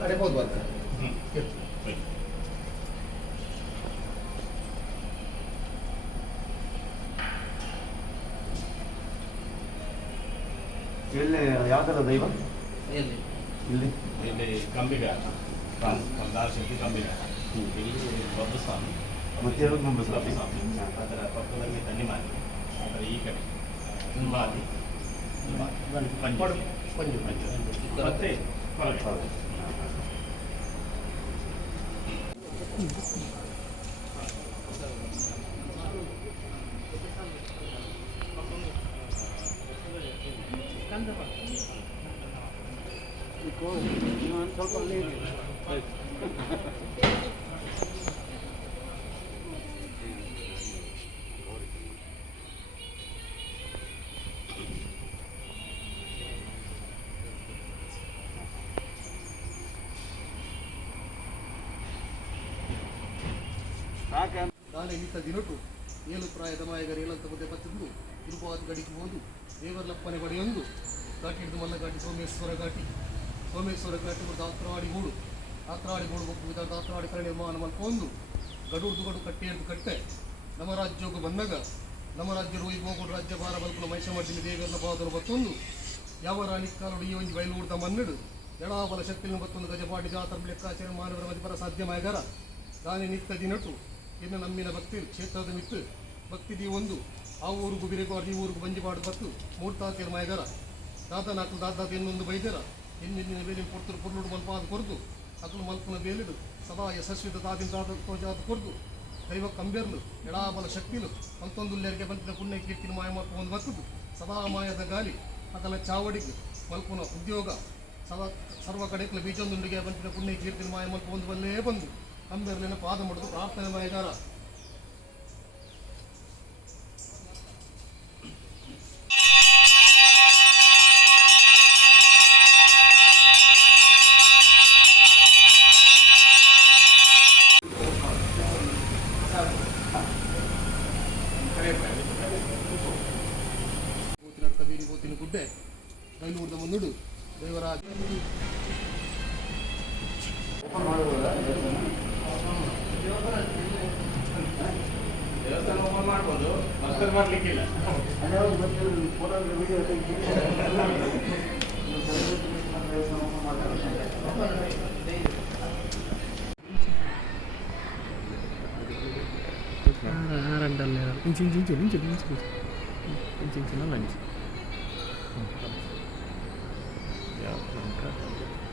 अरे बहुत बात है ಇಲ್ಲಿ ಯಾವ ಥರ ದೈವ ಇಲ್ಲಿ ಇಲ್ಲಿ ಇಲ್ಲಿ ಕಂಬಿಗ ದಾರ್ಶನಿಕ ಕಂಬಿಗ ಇಲ್ಲಿ ಬೊದ್ದ ಸ್ವಾಮಿ ಮತ್ತೆ ಎರಡು ನಮ್ಮ ಸ್ವಾಮಿ ಅದರ ಪಕ್ಕದಲ್ಲಿ ತನ್ನಿಮಾಲಿ ಅದರ ಈ ಕಡೆ ಹಿಂಬಾಲಿ ಪಂಜು ಪಂಜು ಪಂಜು ಮತ್ತೆ ಹೊರಗೆ ನಾಳೆ ಇಂಥ ದಿನಟು ಏಳು ಪ್ರಾಯದ ಮಾಯಗರು ಏಳಂತ ಮುದ್ದೆ ಬತ್ತಿದ್ದು ತಿರುಪಾದ ಗಡಿಗೆ ಹೋದು ದೇವರಲ್ಲಪ್ಪನೆ ಬಡಿಯೊಂದು ಘಾಟಿ ಹಿಡಿದು ಮಲ್ಲ ಘಾಟಿ ಸೋಮೇಶ್ವರ ಘಾಟಿ ಮತ್ತು ಆತ್ರಾಡಿ ಗೂಡು ಹೋಗ್ತು ವಿಧಾನ ಆತ್ರಾಡಿ ಕರೆ ನಿರ್ಮಾಣ ಮಲ್ಕೊಂಡು ಗಡುಡ್ದು ಗಡು ಕಟ್ಟೆ ಹಿಡಿದು ಕಟ್ಟೆ ನಮ್ಮ ರಾಜ್ಯೋಗ ಬಂದಾಗ ನಮ್ಮ ರಾಜ್ಯ ರೋಗಿ ಹೋಗೋಡು ರಾಜ್ಯ ಭಾರ ಬಲ್ಪುನ ಮೈಸ ಮಡ್ಡಿನ ದೇವರನ್ನ ಬಾದರು ಬತ್ತೊಂದು ಯಾವ ರಾಣಿ ಕಾಲೋಡು ಈ ಒಂಜಿ ಬಯಲು ಊಡ್ದ ಮನ್ನಡು ಎಡಾಬಲ ಶಕ್ತಿನ ಬತ್ತೊಂದು ಗಜಪಾಟಿ ಜಾತರ ಲೆಕ್ಕಾಚಾರ ಮಾನವರ ಮಧ್ಯಪರ ಸಾಧ್ಯಮಾಯಗಾರ ದಾನಿ ನಿತ್ಯ ದಿನಟು ಇನ್ನು ನಮ್ಮಿನ ಭಕ್ತಿ ಕ್ಷೇತ್ರದ ಮಿತ್ತು ಭಕ್ತಿ ಒಂದು ಆ ಊರಿಗೂ ಬಿರೆಗೂ ಈ ಊರಿಗೂ ಬಂಜಿ ಮಾಡಿ ಬತ್ತು ಮೂರ್ತಾತಿರ ಮಾಯಗಾರ ದಾದ ಇನ್ನೊಂದು ಬೈದ್ಯರ ಇನ್ನಿನ ಬೇಲಿನ ಕೊಡ್ತರು ಪುರ್ಲುಡು ಮಲ್ಪಾದ ಕೊರ್ದು ಅಕಲು ಮಲ್ಪನ ಬೇಲಿಡು ಸದಾ ಯಶಸ್ವಿತ ತಾದಿನ ತೋಜಾದ ಕೊರ್ದು ದೈವ ಕಂಬೇರ್ಲು ಎಡಾಬಲ ಶಕ್ತಿಲು ಮಲ್ತೊಂದುಲ್ಯರಿಗೆ ಬಂತಿನ ಪುಣ್ಯ ಕೀರ್ತಿನ ಮಾಯ ಮಲ್ಪ ಒಂದು ಬರ್ತದು ಸದಾ ಮಾಯದ ಗಾಲಿ ಅಕಲ ಚಾವಡಿಗೆ ಮಲ್ಪನ ಉದ್ಯೋಗ ಸದಾ ಸರ್ವ ಕಡೆಕ್ಲ ಬೀಜೊಂದುಂಡಿಗೆ ಬಂತಿನ ಪುಣ್ಯ ಕೀರ್ತಿನ ಮಾಯ ಮಲ್ಪ ಒಂದು ಬಲ್ಲೇ ಬಂದು ಕಂಬೇರ್ಲಿನ ಪಾದ ಮುಡಿದು ಪ್ರಾರ್ಥನೆ ಮಾಯಗಾರ ಬೋತಿನ ಗುಡ್ಡೆ ಬೈಲೂರ್ದ ಮುನ್ನುಡು ದೇವರಾಜ ದೇವಸ್ಥಾನ ಓಪನ್ ಮಾಡ್ಬೋದು ಮತ್ತೆ ಮಾಡ್ಲಿಕ್ಕಿಲ್ಲ Ya,